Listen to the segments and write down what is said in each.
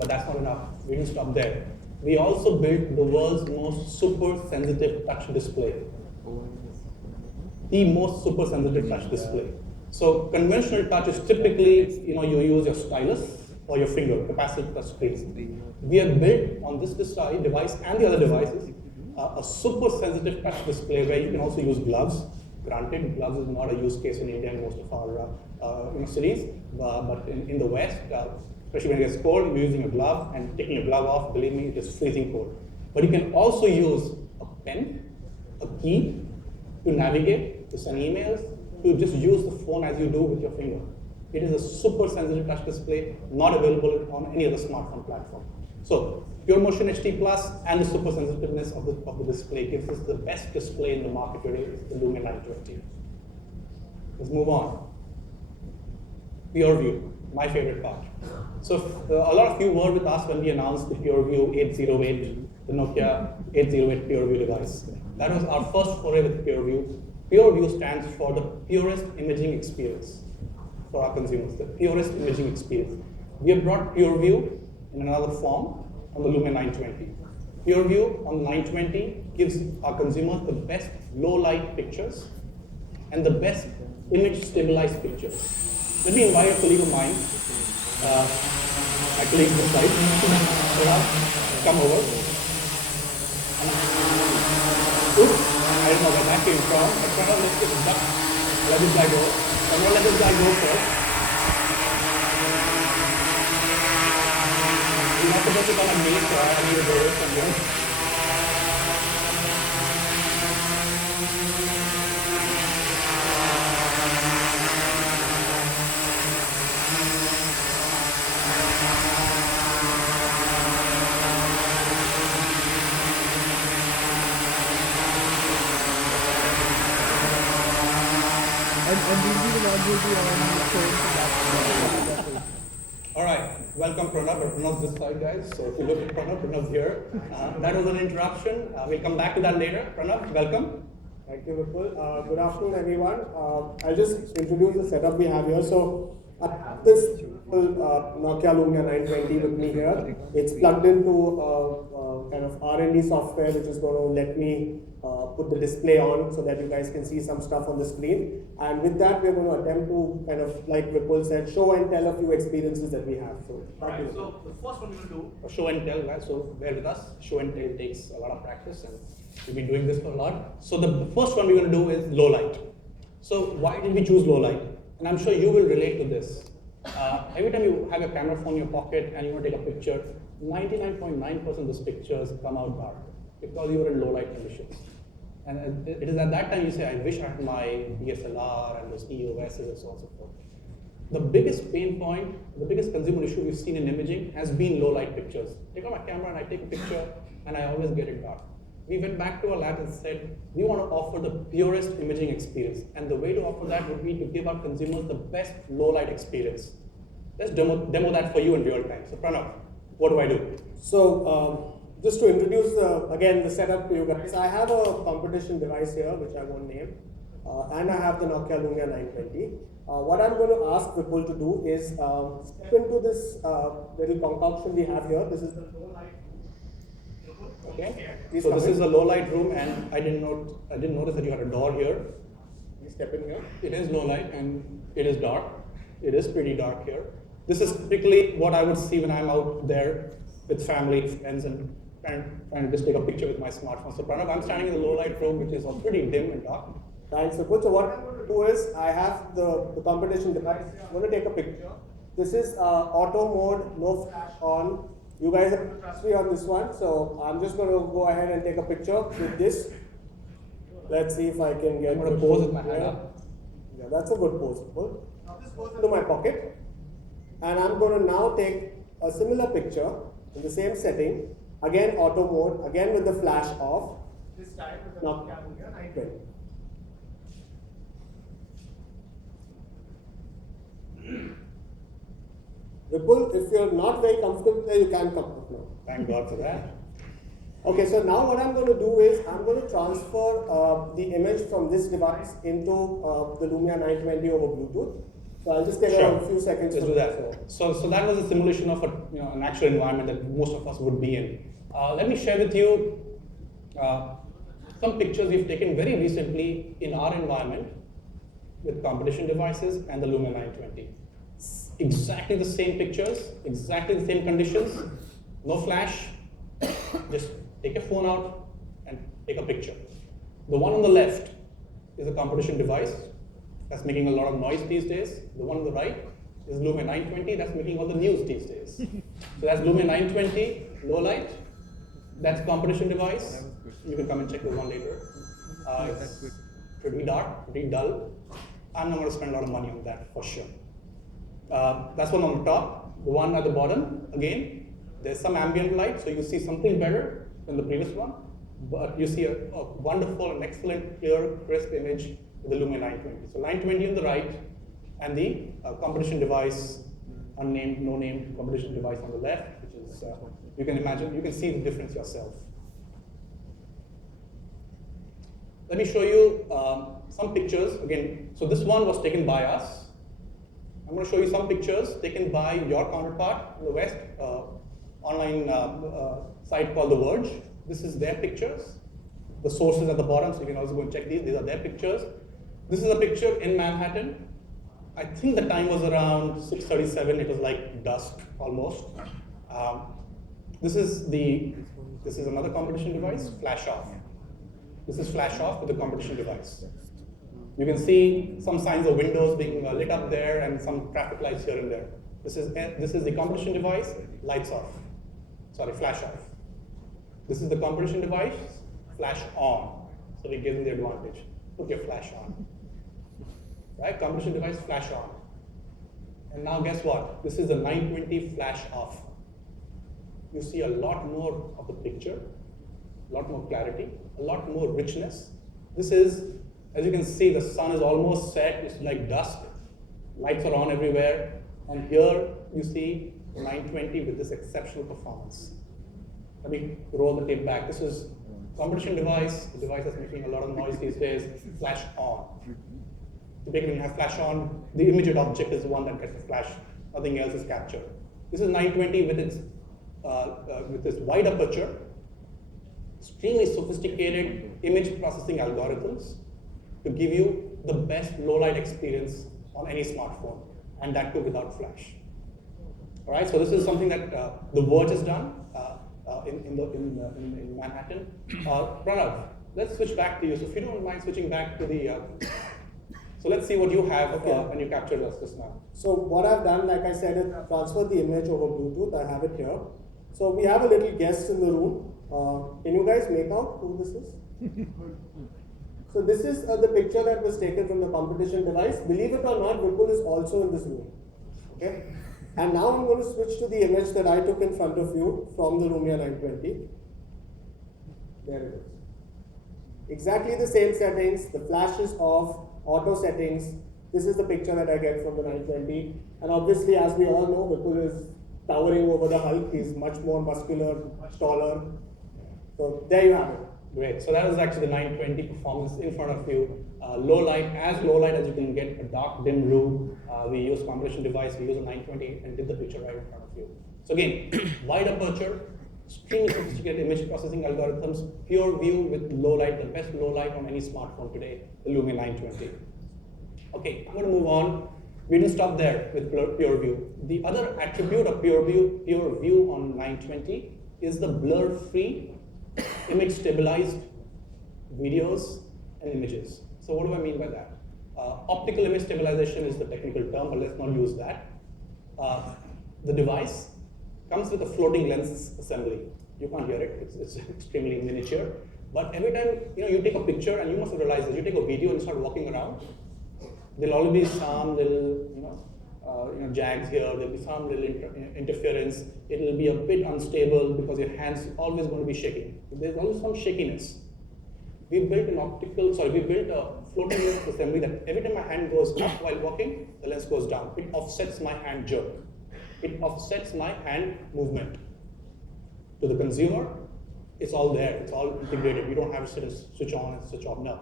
But that's not enough. We didn't stop there. We also built the world's most super sensitive touch display. The most super sensitive touch display. So conventional touch is typically, you use your stylus or your finger, capacitive touch screens. We have built on this device and the other devices a super sensitive touch display where you can also use gloves. Granted, gloves is not a use case in India in most of our cities, but in the West, especially when it gets cold, you're using a glove, and taking a glove off, believe me, it is freezing cold. But you can also use a pen, a key, to navigate, to send emails, to just use the phone as you do with your finger. It is a super sensitive touch display, not available on any other smartphone platform. So, Pure Motion HD Plus and the super sensitiveness of the display gives us the best display in the market today, the Lumia 920. Let's move on. PureView, my favorite part. So a lot of you were with us when we announced the PureView 808, the Nokia 808 PureView device. That was our first foray with PureView. PureView stands for the purest imaging experience for our consumers, the purest imaging experience. We have brought PureView in another form on the Lumia 920. PureView on 920 gives our consumers the best low-light pictures and the best image-stabilized pictures. Let me invite a colleague of mine, my colleague this side, come over. Oops, I don't know where that came from. Let's just let this guy go. I'm going to let this guy go first. You're not supposed to come and meet, so I need to go somewhere. And we'll be the ones who will be on showing that. All right, welcome Pranav. Pranav's this side, guys. So if you look at Pranav's here. That was an interruption. We'll come back to that later. Pranav, welcome. Thank you, Vipul. Good afternoon, everyone. I'll just introduce the setup we have here. So I have this Nokia Lumia 920 with me here. It's plugged into kind of R&D software, which is going to let me put the display on so that you guys can see some stuff on the screen. And with that, we're going to attempt to kind of, like Vipul said, show and tell a few experiences that we have. So, alright, so the first one we'll do a show and tell, guys. So bear with us. Show and tell takes a lot of practice, and we've been doing this for a lot. So the first one we're going to do is low light. So why did we choose low light? And I'm sure you will relate to this. Every time you have your camera phone in your pocket and you want to take a picture, 99.9% of those pictures come out dark because you are in low light conditions. And it is at that time you say, I wish I had my DSLR and those EOSs and so on and so forth. The biggest pain point, the biggest consumer issue we've seen in imaging has been low light pictures. Take out my camera and I take a picture and I always get it dark. We went back to our lab and said, we want to offer the purest imaging experience. And the way to offer that would be to give our consumers the best low light experience. Let's demo that for you in real time. So Pranav, what do I do? So just to introduce, again, the setup to you guys, I have a competition device here, which I won't name, and I have the Nokia Lumia 920. What I'm going to ask Vipul to do is step into this little concoction we have here. This is the low light. Okay. So this is a low light room, and I didn't notice that you had a door here. You step in here. It is low light and it is dark. It is pretty dark here. This is typically what I would see when I'm out there with family, friends, and trying to just take a picture with my smartphone. So Pranav, I'm standing in the low light room, which is pretty dim and dark. Thanks, Vipul. So what I'm going to do is, I have the competition device. I'm going to take a picture. This is auto mode, no flash on. You guys have to trust me on this one. So I'm just going to go ahead and take a picture with this. Let's see if I can get. I'm going to pose with my hand up. Yeah, that's a good pose, Vipul. Now this goes into my pocket. And I'm going to now take a similar picture in the same setting. Again, auto mode, again with the flash off. This time with the Nokia Lumia 920. Vipul, if you're not very comfortable there, you can come up now. Thank God for that. Okay, so now what I'm going to do is, I'm going to transfer the image from this device into the Lumia 920 over Bluetooth. So I'll just take a few seconds. Let's do that. So that was a simulation of an actual environment that most of us would be in. Let me share with you some pictures we've taken very recently in our environment with competition devices and the Lumia 920. Exactly the same pictures, exactly the same conditions, no flash. Just take your phone out and take a picture. The one on the left is a competition device that's making a lot of noise these days. The one on the right is Lumia 920 that's making all the news these days. So that's Lumia 920, low light. That's competition device. You can come and check this one later. It's pretty dark, pretty dull. I'm not going to spend a lot of money on that for sure. That's one on the top. The one at the bottom, again, there's some ambient light, so you see something better than the previous one. But you see a wonderful and excellent, clear, crisp image with the Lumia 920. So 920 on the right, and the competition device, unnamed, no-named competition device on the left, which is, you can imagine, you can see the difference yourself. Let me show you some pictures. Again, so this one was taken by us. I'm going to show you some pictures taken by your counterpart in the West, online site called The Verge. This is their pictures. The sources at the bottom, so you can also go and check these. These are their pictures. This is a picture in Manhattan. I think the time was around 6:37. It was like dusk almost. This is another competition device, flash off. This is flash off with the competition device. You can see some signs of windows being lit up there and some traffic lights here and there. This is the competition device, lights off. Sorry, flash off. This is the competition device, flash on. So we give them the advantage. Put your flash on. Right? Competition device, flash on. And now guess what? This is the 920 flash off. You see a lot more of the picture, a lot more clarity, a lot more richness. This is, as you can see, the sun is almost set. It's like dusk. Lights are on everywhere. And here you see 920 with this exceptional performance. Let me roll the tape back. This is competition device, the device that's making a lot of noise these days, flash on. Typically when you have flash on, the immediate object is the one that gets the flash, nothing else is captured. This is 920 with its wide aperture, extremely sophisticated image processing algorithms to give you the best low light experience on any smartphone, and that too without flash. All right, so this is something that The Verge has done in Manhattan. Pranav, let's switch back to you. So if you don't mind switching back to the, so let's see what you have when you captured us just now. So what I've done, like I said, is transferred the image over Bluetooth. I have it here. So we have a little guest in the room. Can you guys make out who this is? So this is the picture that was taken from the competition device. Believe it or not, Vipul is also in this room. Okay. And now I'm going to switch to the image that I took in front of you from the Lumia 920. There it is. Exactly the same settings, the flash is off, auto settings. This is the picture that I get from the 920. And obviously, as we all know, Vipul is towering over the Hulk. He's much more muscular, much taller. So there you have it. Great. So that is actually the 920 performance in front of you. Low light as you can get, a dark, dim room. We use competition device, we use a 920 and did the picture right in front of you. So again, wide aperture, extremely sophisticated image processing algorithms, pure view with low light, the best low light on any smartphone today, the Lumia 920. Okay, I'm going to move on. We didn't stop there with pure view. The other attribute of pure view on 920 is the blur-free, image stabilized videos and images. So what do I mean by that? Optical image stabilization is the technical term, but let's not use that. The device comes with a floating lens assembly. You can't hear it, it's extremely miniature. But every time you take a picture, and you must have realized that you take a video and you start walking around, there'll always be some little jags here, there'll be some little interference, it'll be a bit unstable because your hand's always going to be shaking. There's always some shakiness. We built a floating lens assembly that every time my hand goes up while walking, the lens goes down. It offsets my hand jerk. It offsets my hand movement. To the consumer, it's all there, it's all integrated. You don't have to switch on and switch off now.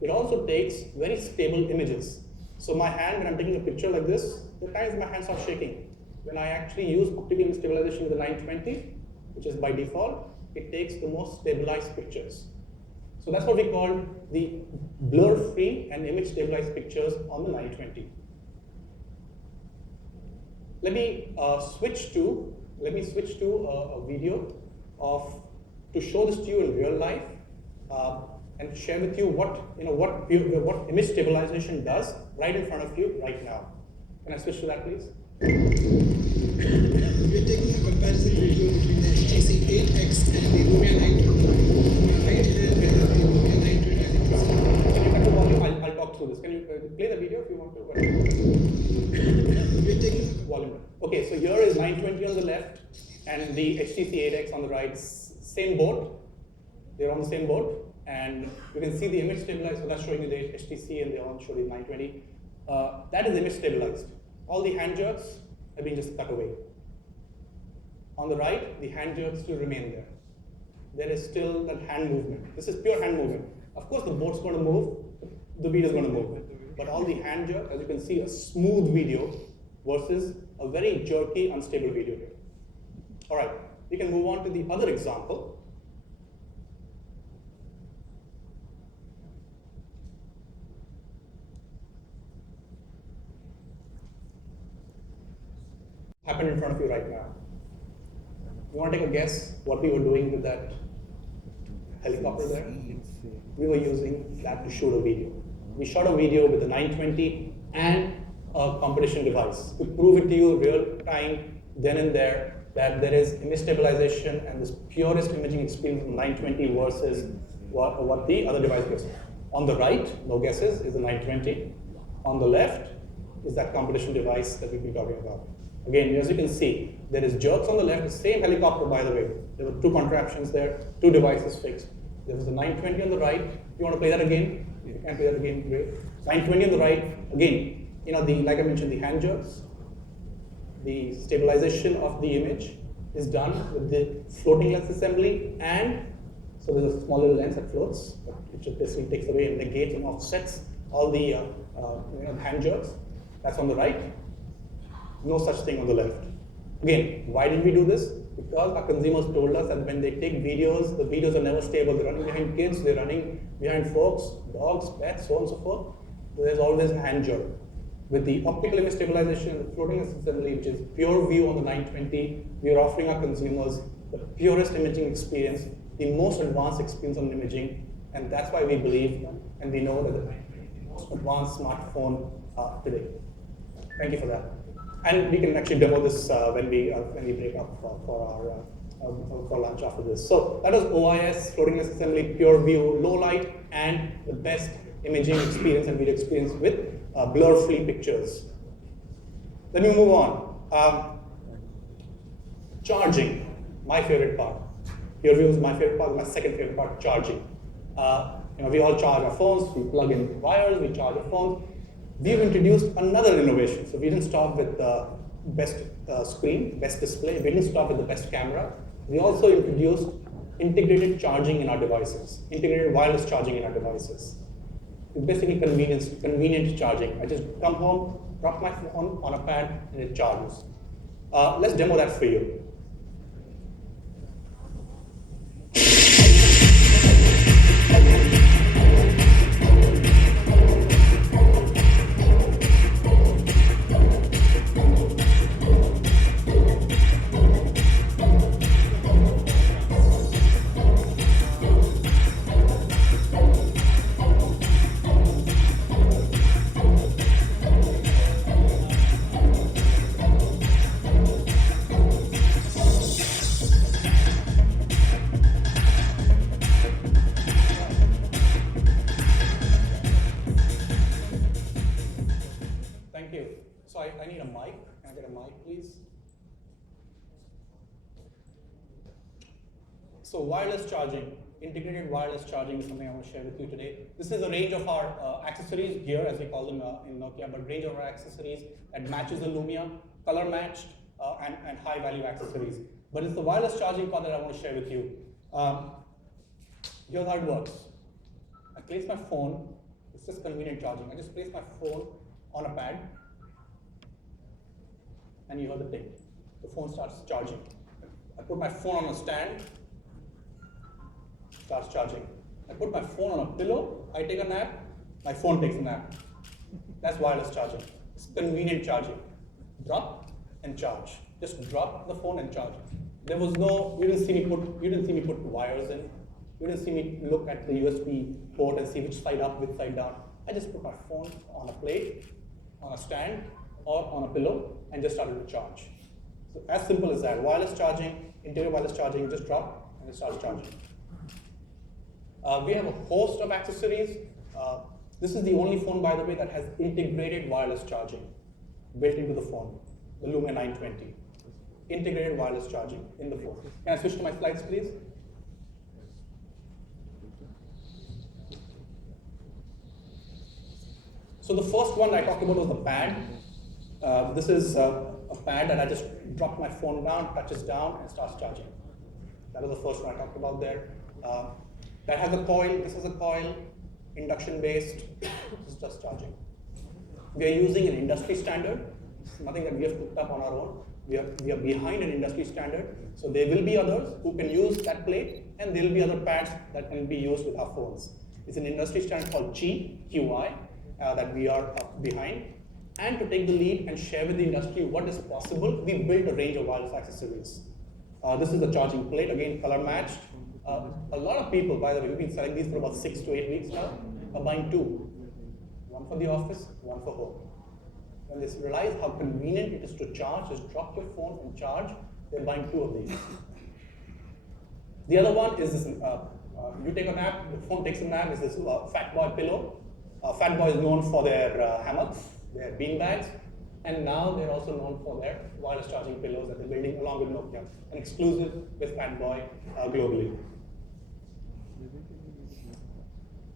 It also takes very stable images. So my hand, when I'm taking a picture like this, at times my hands are shaking. When I actually use optical image stabilization with the 920, which is by default, it takes the most stabilized pictures. So that's what we call the blur-free and image-stabilized pictures on the 920. Let me switch to a video to show this to you in real life and share with you what image stabilization does right in front of you right now. Can I switch to that, please? We're taking a comparison video between the HTC 8X and the Lumia 920. Right here we have the Lumia 920. Can you cut the volume? I'll talk through this. Can you play the video if you want to? We're taking volume. Okay, so here is 920 on the left and the HTC 8X on the right. Same board. They're on the same board. And you can see the image stabilized. So that's showing you the HTC and they all show the 920. That is image stabilized. All the hand jerks have been just cut away. On the right, the hand jerks still remain there. There is still that hand movement. This is pure hand movement. Of course, the board's going to move, the video is going to move. But all the hand jerk, as you can see, a smooth video versus a very jerky, unstable video here. All right, we can move on to the other example. Happened in front of you right now. You want to take a guess what we were doing with that helicopter there? We were using that to shoot a video. We shot a video with the 920 and a competition device to prove it to you real time, then and there, that there is image stabilization and this purest imaging experience from 920 versus what the other device gives. On the right, no guesses, is the 920. On the left is that competition device that we've been talking about. Again, as you can see, there is jerks on the left, the same helicopter, by the way. There were two contraptions there, two devices fixed. There was the 920 on the right. You want to play that again? You can play that again, great. 920 on the right, again, like I mentioned, the hand jerks. The stabilization of the image is done with the floating lens assembly, and so there's a small little lens that floats, but it just basically takes away and negates and offsets all the hand jerks. That's on the right. No such thing on the left. Again, why did we do this? Because our consumers told us that when they take videos, the videos are never stable. They're running behind kids, they're running behind folks, dogs, pets, so on and so forth. So there's always a hand jerk. With the optical image stabilization and the floating assembly, which is pure view on the 920, we are offering our consumers the purest imaging experience, the most advanced experience on imaging, and that's why we believe and we know that the 920 is the most advanced smartphone today. Thank you for that. And we can actually demo this when we break up for lunch after this. So that was OIS, floating lens assembly, pure view, low light, and the best imaging experience and video experience with blur-free pictures. Then we move on. Charging, my favorite part. Pure view is my favorite part. My second favorite part, charging. We all charge our phones. We plug in wires. We charge our phones. We've introduced another innovation. So we didn't stop with the best screen, best display. We didn't stop with the best camera. We also introduced integrated charging in our devices, integrated wireless charging in our devices. It's basically convenient charging. I just come home, drop my phone on a pad, and it charges. Let's demo that for you. I need a mic. Can I get a mic, please? So wireless charging, integrated wireless charging is something I want to share with you today. This is a range of our accessories, gear as we call them in Nokia, but range of our accessories that matches the Lumia, color matched, and high value accessories. But it's the wireless charging part that I want to share with you. Here's how it works. I place my phone, it's just convenient charging. I just place my phone on a pad, and you hear the ting. The phone starts charging. I put my phone on a stand, starts charging. I put my phone on a pillow, I take a nap, my phone takes a nap. That's wireless charging. It's convenient charging. Drop and charge. Just drop the phone and charge. There was no, you didn't see me put wires in. You didn't see me look at the USB port and see which side up, which side down. I just put my phone on a plate, on a stand, or on a pillow, and just started to charge. So as simple as that. Wireless charging, interior wireless charging, just drop and it starts charging. We have a host of accessories. This is the only phone, by the way, that has integrated wireless charging built into the phone, the Lumia 920. Integrated wireless charging in the phone. Can I switch to my slides, please? So the first one I talked about was the pad. This is a pad that I just dropped my phone down, touches down, and starts charging. That was the first one I talked about there. That has a coil, this is a coil, induction based, this is just charging. We are using an industry standard. It's nothing that we have cooked up on our own. We are behind an industry standard. So there will be others who can use that plate, and there will be other pads that can be used with our phones. It's an industry standard called QI, that we are behind. And to take the lead and share with the industry what is possible, we built a range of wireless accessories. This is the charging plate, again color matched. A lot of people, by the way, we've been selling these for about 6 to 8 weeks now, are buying two. One for the office, one for home. When they realize how convenient it is to charge, just drop your phone and charge, they're buying two of these. The other one is this, you take a nap, the phone takes a nap, is this Fat Boy pillow. Fat Boy is known for their hammocks, their bean bags, and now they're also known for their wireless charging pillows that they're building along with Nokia, an exclusive with Fat Boy globally.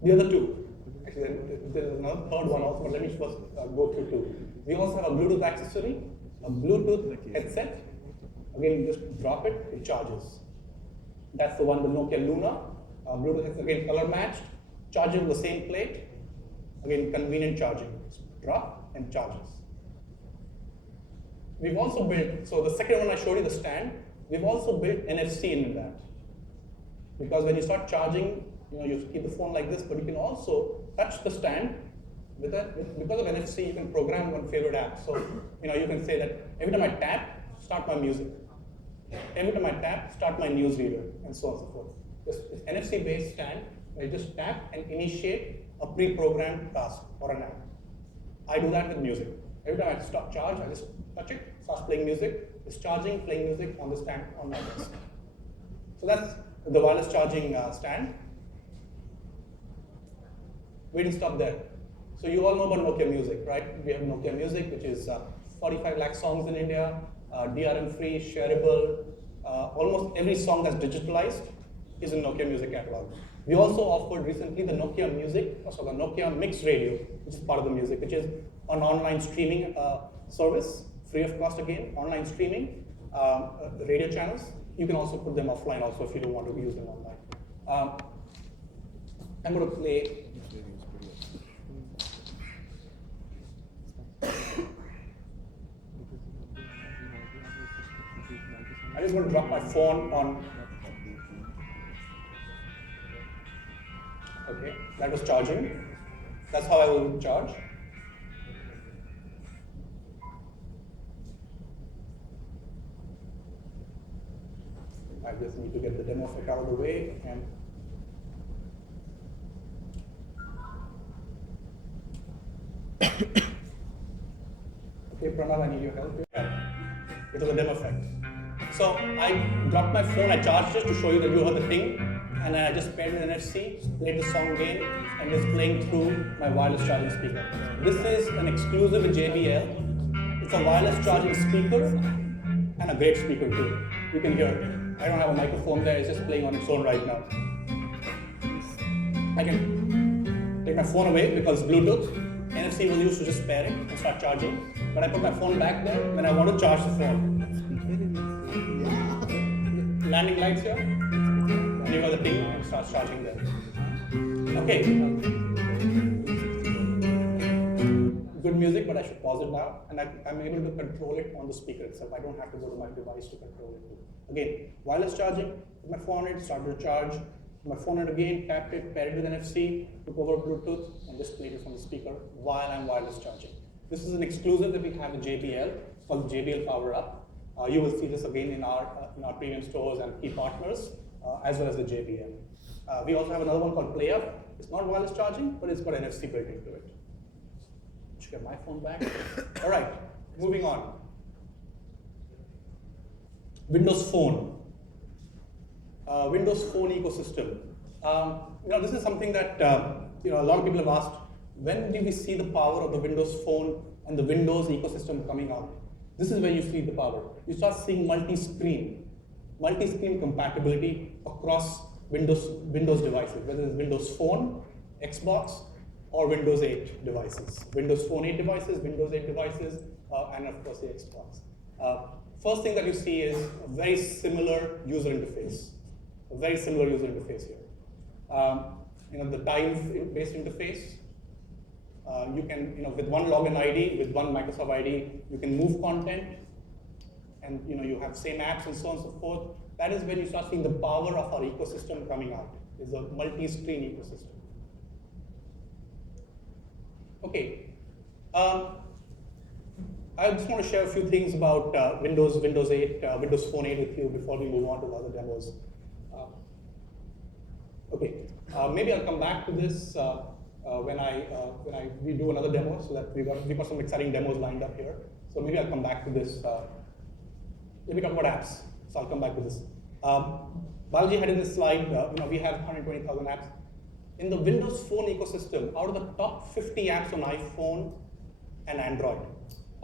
The other two, actually there is another third one also, but let me first go through two. We also have a Bluetooth accessory, a Bluetooth headset. Again, you just drop it, it charges. That's the one, the Nokia Luna. Bluetooth headset, again color matched, charging on the same plate. Again, convenient charging. Drop and charges. We've also built, so the second one I showed you, the stand, we've also built NFC in that. Because when you start charging, you keep the phone like this, but you can also touch the stand because of NFC, you can program one favorite app. So, you can say that every time I tap, start my music. Every time I tap, start my newsreader, and so on and so forth. This NFC-based stand, where you just tap and initiate a pre-programmed task or an app. I do that with music. Every time I stop charge, I just touch it, starts playing music, it's charging, playing music on the stand on my desk. So that's the wireless charging stand. We didn't stop there. So you all know about Nokia Music, right? We have Nokia Music, which is 45 lakh songs in India, DRM-free, shareable. Almost every song that's digitalized is in Nokia Music catalog. We also offered recently the Nokia Music, the Nokia Mix Radio, which is part of the music, which is an online streaming service, free of cost again, online streaming, radio channels. You can also put them offline also if you don't want to use them online. I'm going to play. I just want to drop my phone on. Okay, that was charging. That's how I will charge. I just need to get the demo effect out of the way and okay, Pranav, I need your help here. It was a demo effect. So I dropped my phone, I charged it to show you that you heard the ting, and I just paired with NFC, played the song again, and just playing through my wireless charging speaker. This is an exclusive with JBL. It's a wireless charging speaker and a great speaker too. You can hear it. I don't have a microphone there, it's just playing on its own right now. I can take my phone away because it's Bluetooth. NFC was used to just pair it and start charging. But I put my phone back there when I want to charge the phone. Landing lights here, and you got the ting and starts charging there. Okay. good music, but I should pause it now, and I'm able to control it on the speaker itself. I don't have to go to my device to control it too. Again, wireless charging, put my phone in, started to charge, my phone in again, tapped it, paired it with NFC, took over Bluetooth, and just played it from the speaker while I'm wireless charging. This is an exclusive that we have with JBL. It's called JBL Power Up. You will see this again in our premium stores and key partners, as well as the JBL. We also have another one called Play Up. It's not wireless charging, but it's got NFC built into it. Should get my phone back. All right, moving on. Windows Phone. Windows Phone ecosystem. This is something that a lot of people have asked. When do we see the power of the Windows Phone and the Windows ecosystem coming out? This is when you see the power. You start seeing multi-screen compatibility across Windows devices, whether it's Windows Phone, Xbox, or Windows 8 devices. Windows Phone 8 devices, Windows 8 devices, and of course the Xbox. First thing that you see is a very similar user interface. A very similar user interface here. The tiles-based interface. You can, with one login ID, with one Microsoft ID, you can move content, and you have same apps and so on and so forth. That is when you start seeing the power of our ecosystem coming out. It's a multi-screen ecosystem. Okay. I just want to share a few things about Windows 8, Windows Phone 8 with you before we move on to the other demos. Maybe I'll come back to this when we do another demo, so that we've got some exciting demos lined up here. So maybe I'll come back to this. Let me talk about apps. So I'll come back to this. Balaji had in this slide, we have 120,000 apps. In the Windows Phone ecosystem, out of the top 50 apps on iPhone and Android,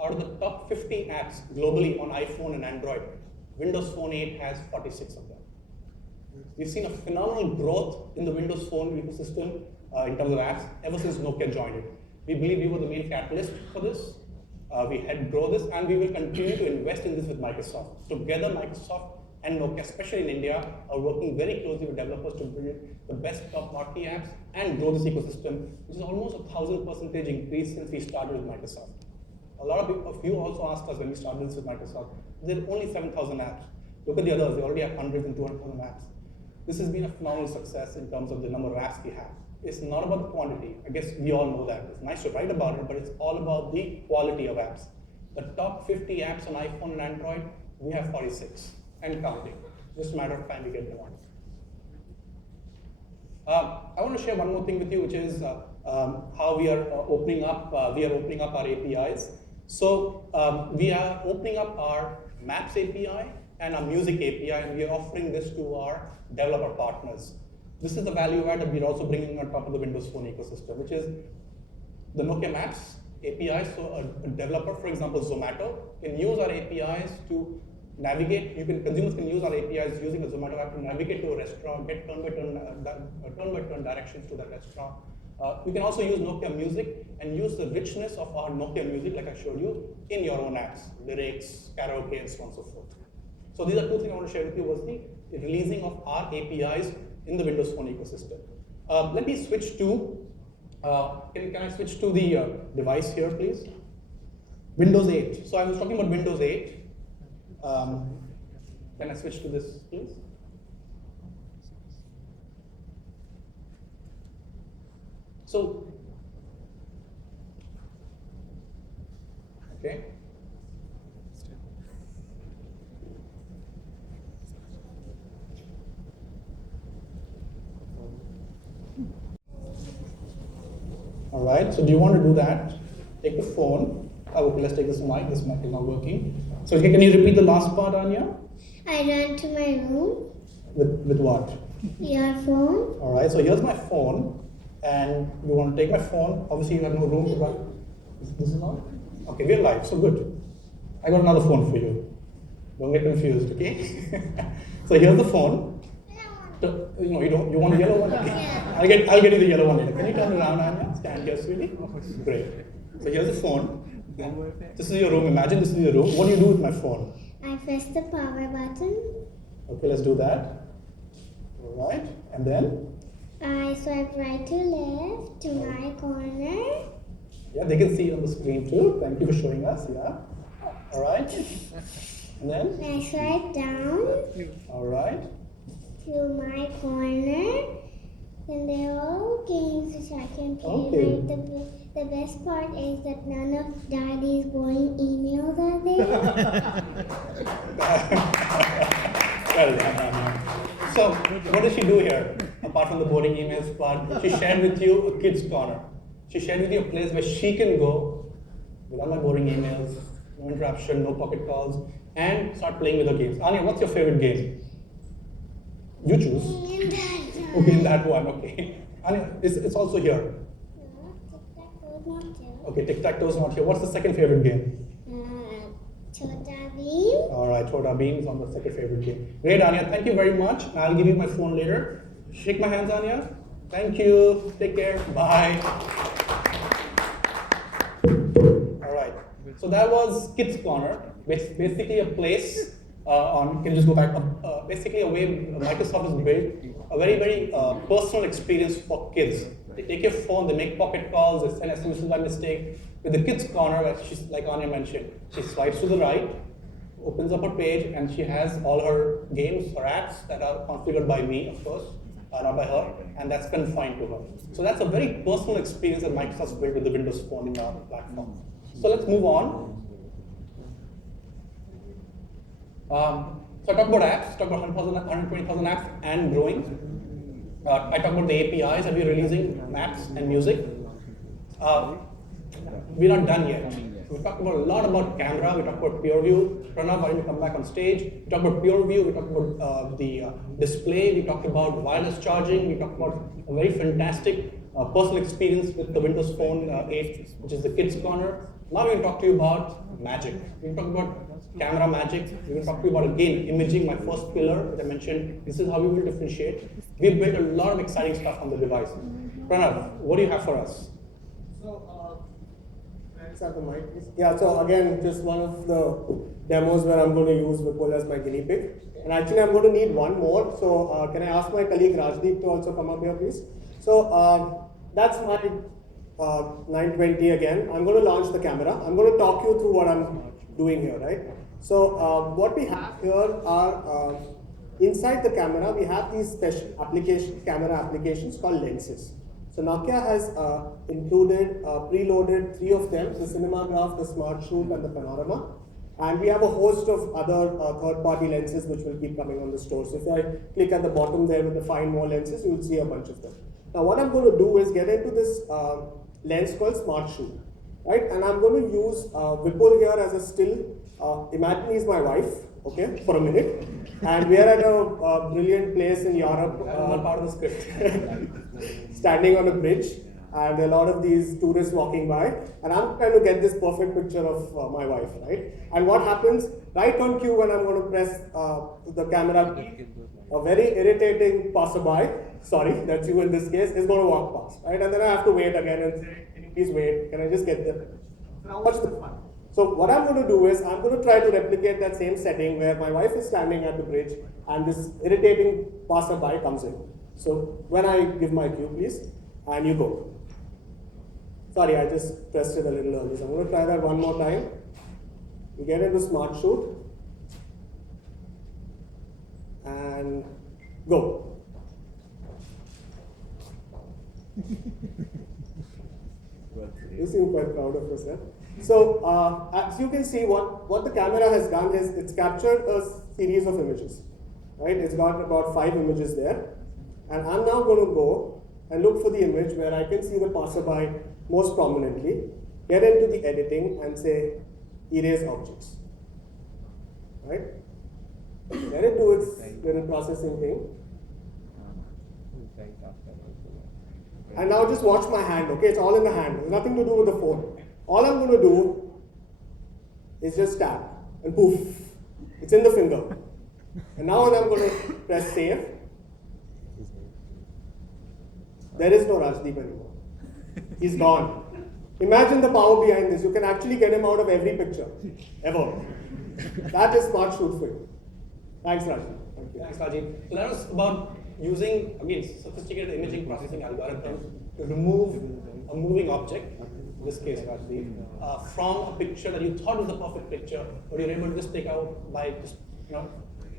out of the top 50 apps globally on iPhone and Android, Windows Phone 8 has 46 of them. We've seen a phenomenal growth in the Windows Phone ecosystem in terms of apps ever since Nokia joined it. We believe we were the main catalyst for this. We helped grow this, and we will continue to invest in this with Microsoft. Together, Microsoft and Nokia, especially in India, are working very closely with developers to build the best top marquee apps and grow this ecosystem, which is almost 1,000% increase since we started with Microsoft. A lot of you also asked us when we started this with Microsoft, there are only 7,000 apps. Look at the others, they already have hundreds and 200,000 apps. This has been a phenomenal success in terms of the number of apps we have. It's not about the quantity. I guess we all know that. It's nice to write about it, but it's all about the quality of apps. The top 50 apps on iPhone and Android, we have 46 and counting. Just a matter of time we get them on. I want to share one more thing with you, which is how we are opening up. We are opening up our APIs. So we are opening up our Maps API and our Music API, and we are offering this to our developer partners. This is the value add that we're also bringing on top of the Windows Phone ecosystem, which is the Nokia Maps API. So a developer, for example, Zomato, can use our APIs to navigate. Consumers can use our APIs using a Zomato app to navigate to a restaurant, get turn-by-turn directions to that restaurant. You can also use Nokia Music and use the richness of our Nokia Music, like I showed you, in your own apps, lyrics, karaoke, and so on and so forth. So these are two things I want to share with you, was the releasing of our APIs in the Windows Phone ecosystem. Let me switch to, can I switch to the device here, please? Windows 8. So I was talking about Windows 8. Can I switch to this, please? So, okay. All right, so do you want to do that? Take the phone. Okay, let's take this mic. This mic is not working. So okay, can you repeat the last part, Anya? I ran to my room. With what? Your phone. All right, so here's my phone, and you want to take my phone. Obviously, you have no room to run. This is not? Okay, we're live, so good. I got another phone for you. Don't get confused, okay? So here's the phone. So, you want a yellow one? Okay. Yeah. I'll get you the yellow one later. Can you turn around, Anya? Stand here, sweetie. Great. So here's the phone. This is your room. Imagine this is your room. What do you do with my phone? I press the power button. Okay, let's do that. All right, and then? I swipe right to left to my corner. Yeah, they can see it on the screen too. Thank you for showing us. Yeah. All right. And then, I slide down all right. to my corner, and they're all games which I can play. Okay. Like the best part is that none of Daddy's boring emails are there. Well done, Anya. So, what does she do here? Apart from the boring emails part, she shared with you a kid's corner. She shared with you a place where she can go without my boring emails, no interruption, no pocket calls, and start playing with her games. Anya, what's your favorite game? You choose. And that's Okay, in that one, okay. Anya, it's also here. Tic-tac-toe's not there. Okay, tic-tac-toe's not here. What's the second favorite game? Chota Beam. All right, Chota Beam is on the second favorite game. Great, Anya. Thank you very much. I'll give you my phone later. Shake my hands, Anya. Thank you. Take care. Bye. All right. So that was Kids Corner. Basically a place on. Can you just go back? Basically a way Microsoft has built a very personal experience for kids. They take your phone, they make pocket calls, they send SMSs by mistake. With the Kids Corner, where she's like Anya mentioned, she swipes to the right, opens up a page, and she has all her games or apps that are configured by me, of course, not by her, and that's confined to her. So that's a very personal experience that Microsoft's built with the Windows Phone in our platform. So let's move on. So I talked about apps, talked about 120,000 apps and growing. I talked about the APIs that we're releasing, maps and music. We're not done yet. We talked about a lot about camera. We talked about PureView. Pranav, why don't you come back on stage? We talked about PureView. We talked about the display. We talked about wireless charging. We talked about a very fantastic personal experience with the Windows Phone 8, which is the Kids Corner. Now we're going to talk to you about magic. We're going to talk about camera magic. We're going to talk to you about, again, imaging, my first pillar that I mentioned. This is how we will differentiate. We've built a lot of exciting stuff on the device. Pranav, what do you have for us? Have the mic, please. Yeah, so again, just one of the demos where I'm going to use Vipul as my guinea pig. And actually, I'm going to need one more. So can I ask my colleague Rajdeep to also come up here, please? So that's my 920 again. I'm going to launch the camera. I'm going to talk you through what I'm doing here, right? So what we have here are, inside the camera, we have these special camera applications called lenses. So Nokia has included, preloaded 3 of them, the Cinematograph, the Smart Shoot, and the Panorama. And we have a host of other third-party lenses which will keep coming on the store. So if I click at the bottom there with the find more lenses, you will see a bunch of them. Now what I'm going to do is get into this lens called Smart Shoot, right? And I'm going to use Vipul here as a still. Imagine he's my wife, okay, for a minute. And we are at a brilliant place in Europe. Not part of the script. Standing on a bridge, and there are a lot of these tourists walking by, and I'm trying to get this perfect picture of my wife, right? And what happens, right on cue when I'm going to press the camera, a very irritating passerby, sorry, that's you in this case, is going to walk past, right? And then I have to wait again and say, can you please wait, can I just get there? Now watch the fun. So what I'm going to do is, I'm going to try to replicate that same setting where my wife is standing at the bridge, and this irritating passerby comes in. So when I give my cue, please, and you go. Sorry, I just pressed it a little early. So I'm going to try that one more time. We get into Smart Shoot. And go. You seem quite proud of yourself. So as you can see, what the camera has done is it's captured a series of images. Right? It's got about 5 images there. And I'm now going to go and look for the image where I can see the passerby most prominently, get into the editing and say, erase objects. Right? Let it do its little processing thing. And now just watch my hand, okay? It's all in the hand. There's nothing to do with the phone. All I'm going to do is just tap, and poof, it's in the finger. And now when I'm going to press save, there is no Rajdeep anymore. He's gone. Imagine the power behind this. You can actually get him out of every picture, ever. That is Smart Shoot for you. Thanks, Rajdeep. Thank you. Thanks, Rajiv. So that was about using, again, sophisticated imaging processing algorithm to remove a moving object, in this case, from a picture that you thought was the perfect picture, but you're able to just take out by just,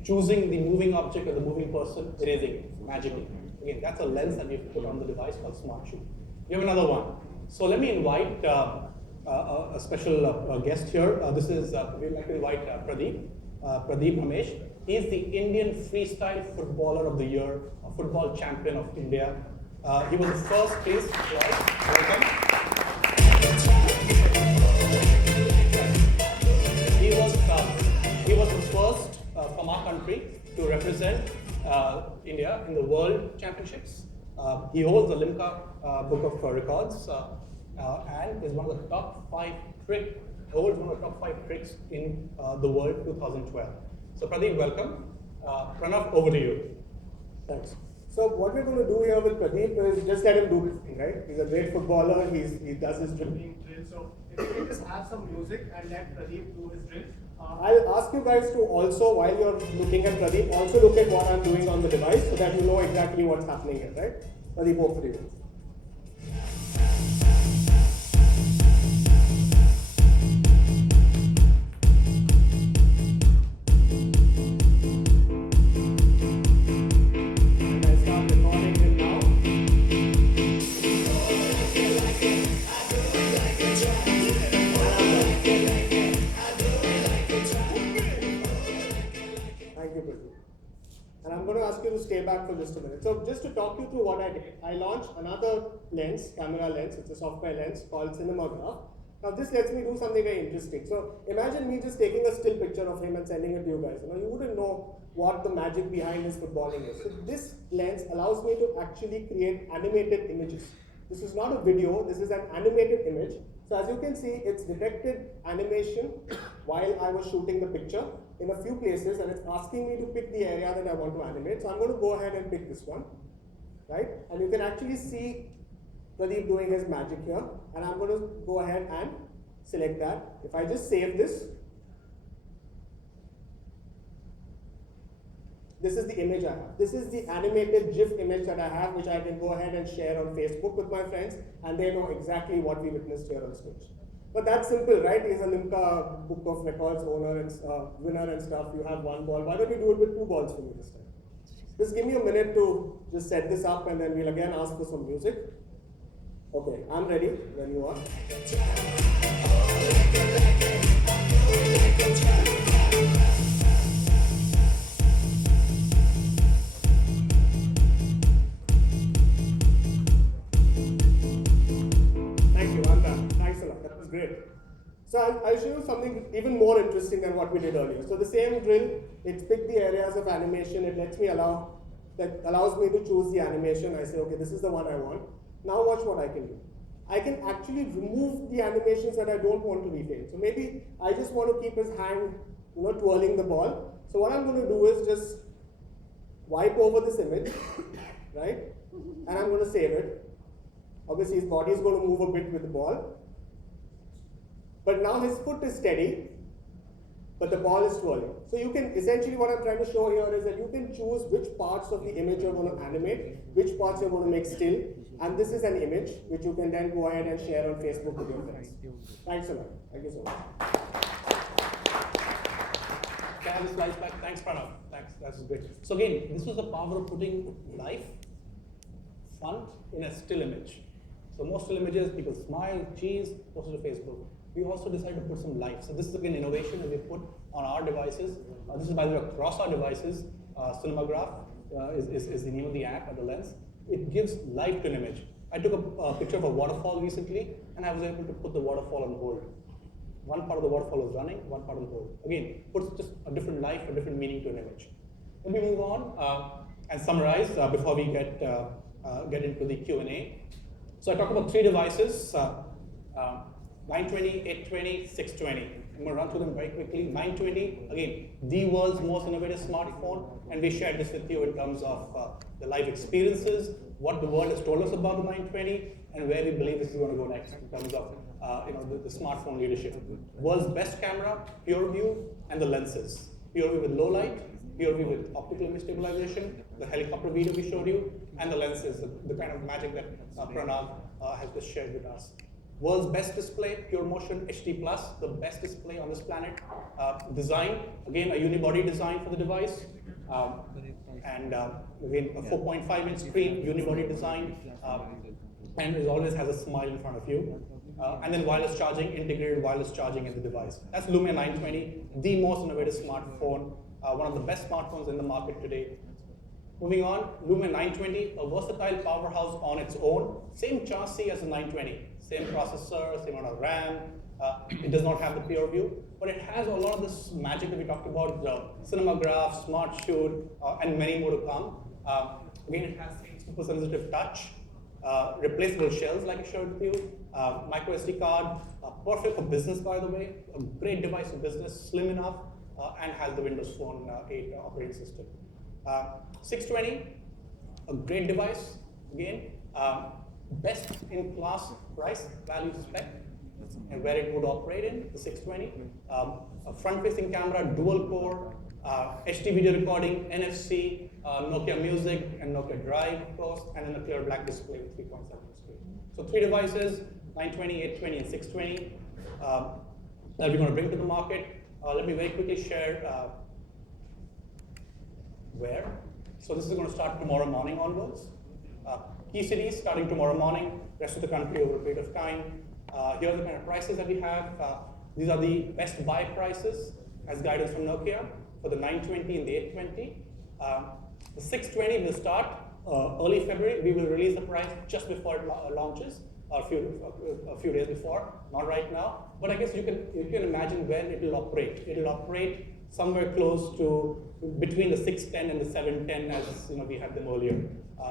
choosing the moving object or the moving person, erasing it magically. Again, that's a lens that we've put on the device called Smart Shoe. We have another one. So let me invite a special guest here. We'd like to invite Pradeep Ramesh. He is the Indian Freestyle Footballer of the Year, a football champion of India. He was the first, please, welcome. He was the first from our country to represent India in the World Championships. He holds the Limca Book of Records and is one of the top 5 tricks in the world 2012. So Pradeep, welcome. Pranav, over to you. Thanks. So what we're going to do here with Pradeep is just let him do this thing, right? He's a great footballer. He does his dribbling drill. So if we can just have some music and let Pradeep do his drill. I'll ask you guys to also, while you're looking at Pradeep, also look at what I'm doing on the device so that you know exactly what's happening here, right? Pradeep, over to you. Stay back for just a minute. So just to talk you through what I did, I launched another lens, camera lens. It's a software lens called Cinematograph. Now this lets me do something very interesting. So imagine me just taking a still picture of him and sending it to you guys. You wouldn't know what the magic behind his footballing is. So this lens allows me to actually create animated images. This is not a video, this is an animated image. So as you can see, it's detected animation while I was shooting the picture in a few places, and it's asking me to pick the area that I want to animate. So I'm going to go ahead and pick this one, right? And you can actually see Pradeep doing his magic here, and I'm going to go ahead and select that. If I just save this, this is the image I have. This is the animated GIF image that I have, which I can go ahead and share on Facebook with my friends, and they know exactly what we witnessed here on stage. But that's simple, right? He's a Limca Book of Records owner and winner and stuff. You have one ball. Why don't we do it with 2 balls for me this time? Just give me a minute to just set this up, and then we'll again ask for some music. Okay, I'm ready when you are. Great. So I'll show you something even more interesting than what we did earlier. So the same drill, it's picked the areas of animation. It allows me to choose the animation. I say, okay, this is the one I want. Now watch what I can do. I can actually remove the animations that I don't want to retain. So maybe I just want to keep his hand, twirling the ball. So what I'm going to do is just wipe over this image, right? And I'm going to save it. Obviously, his body is going to move a bit with the ball. But now his foot is steady, but the ball is twirling. So you can, essentially what I'm trying to show here is that you can choose which parts of the image you're going to animate, which parts you're going to make still, and this is an image which you can then go ahead and share on Facebook with your friends. Thanks a lot. Thank you so much. Can I have the slides back? Thanks, Pranav. Thanks, that's great. So again, this was the power of putting life, fun in a still image. So most still images, people smile, cheese, post it to Facebook. We also decided to put some life. So this is again innovation that we put on our devices. This is by the way across our devices. Cinematograph is the name of the app or the lens. It gives life to an image. I took a picture of a waterfall recently, and I was able to put the waterfall on hold. One part of the waterfall was running, one part on hold. Again, puts just a different life, a different meaning to an image. Let me move on and summarize before we get into the Q&A. So I talked about 3 devices. 920, 820, 620. I'm going to run through them very quickly. 920, again, the world's most innovative smartphone, and we shared this with you in terms of the live experiences, what the world has told us about the 920, and where we believe this is going to go next in terms of the smartphone leadership. World's best camera, pure view, and the lenses. Pure view with low light, POV with optical image stabilization, the helicopter video we showed you, and the lenses, the kind of magic that Pranav has just shared with us. World's best display, pure motion HD+, the best display on this planet. Design, again, a unibody design for the device. Again, a 4.5-inch screen, unibody design, and it always has a smile in front of you. And then wireless charging, integrated wireless charging in the device. That's Lumia 920, the most innovative smartphone, one of the best smartphones in the market today. Moving on, Lumia 920, a versatile powerhouse on its own. Same chassis as the 920, same processor, same amount of RAM. It does not have the peer view, but it has a lot of this magic that we talked about, the cinemagraph, smart shoot, and many more to come. Again, it has super sensitive touch, replaceable shells like I showed with you, micro SD card, perfect for business by the way, a great device for business, slim enough, and has the Windows Phone 8 operating system. 620, a great device, again, best in class price, value spec, and where it would operate in, the 620. A front-facing camera, dual core, HD video recording, NFC, Nokia Music, and Nokia Drive, of course, and then a clear black display with 3.7 screen. So 3 devices, 920, 820, and 620, that we're going to bring to the market. Let me very quickly share where. So this is going to start tomorrow morning onwards. Key cities starting tomorrow morning, rest of the country over a period of time. Here are the kind of prices that we have. These are the best buy prices as guidance from Nokia for the 920 and the 820. The 620 will start early February. We will release the price just before it launches, a few days before, not right now. But I guess you can imagine when it will operate. It will operate somewhere close to between the 610 and the 710 as we had them earlier.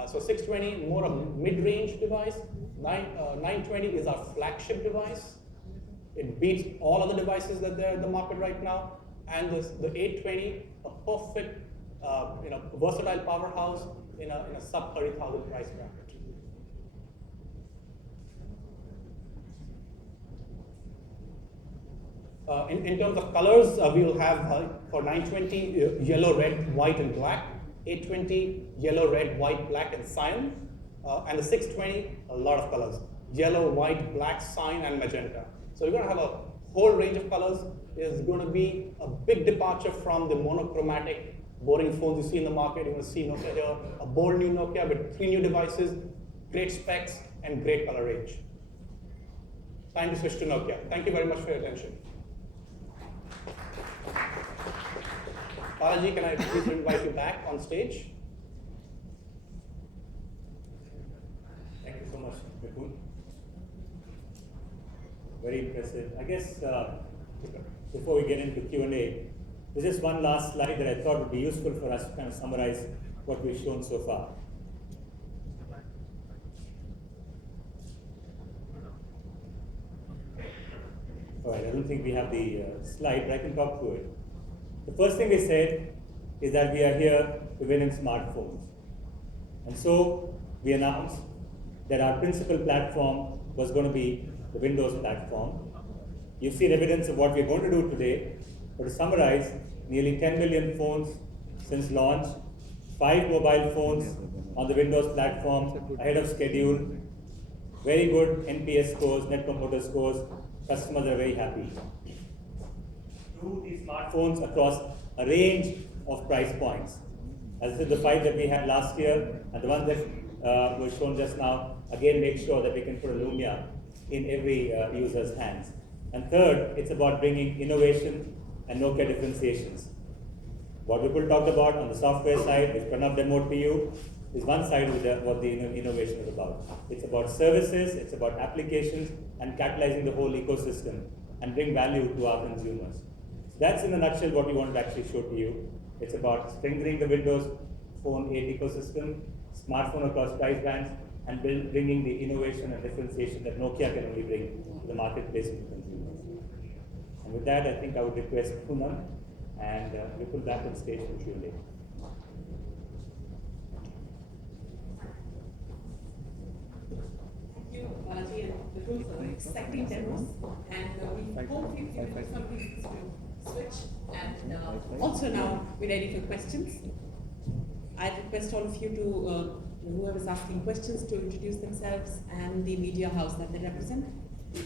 So 620, more a mid-range device. 920 is our flagship device. It beats all other devices that are in the market right now. And the 820, a perfect, versatile powerhouse in a sub 30,000 price bracket. In terms of colors, we will have for 920 yellow, red, white, and black. 820 yellow, red, white, black, and cyan. And the 620 a lot of colors: yellow, white, black, cyan, and magenta. So you're going to have a whole range of colors. There's going to be a big departure from the monochromatic, boring phones you see in the market. You're going to see Nokia here, a bold new Nokia with 3 new devices, great specs, and great color range. Time to switch to Nokia. Thank you very much for your attention. Balaji, can I please invite you back on stage? Thank you so much, Vipul. Very impressive. I guess before we get into Q&A, there's just one last slide that I thought would be useful for us to kind of summarize what we've shown so far. All right, I don't think we have the slide, but I can talk through it. The first thing we said is that we are here to win in smartphones. And so we announced that our principal platform was going to be the Windows platform. You've seen evidence of what we're going to do today, but to summarize, nearly 10 million phones since launch, 5 mobile phones on the Windows platform ahead of schedule, very good NPS scores, Net Promoter scores, customers are very happy. 2 these smartphones across a range of price points. As is the 5 that we had last year, and the ones that were shown just now, again make sure that we can put a Lumia in every user's hands. And third, it's about bringing innovation and Nokia differentiations. What Vipul talked about on the software side, which Pranav demoed to you, is one side of what the innovation is about. It's about services, it's about applications, and catalyzing the whole ecosystem and bring value to our consumers. So that's in a nutshell what we wanted to actually show to you. It's about strengthening the Windows Phone 8 ecosystem, smartphone across price bands, and bringing the innovation and differentiation that Nokia can only bring to the marketplace and to consumers. And with that, I think I would request Poonam and Vipul back on stage for Q&A. Thank you, Balaji and Vipul, for the exciting demos. And we hope you can do some pieces to switch and And also now we're ready for questions. I request all of you to, whoever's asking questions, to introduce themselves and the media house that they represent.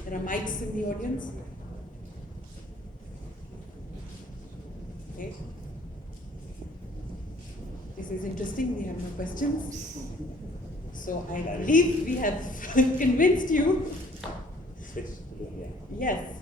There are mics in the audience. Okay. This is interesting. We have no questions. So I believe we have convinced you. Switch to Lumia. Yes.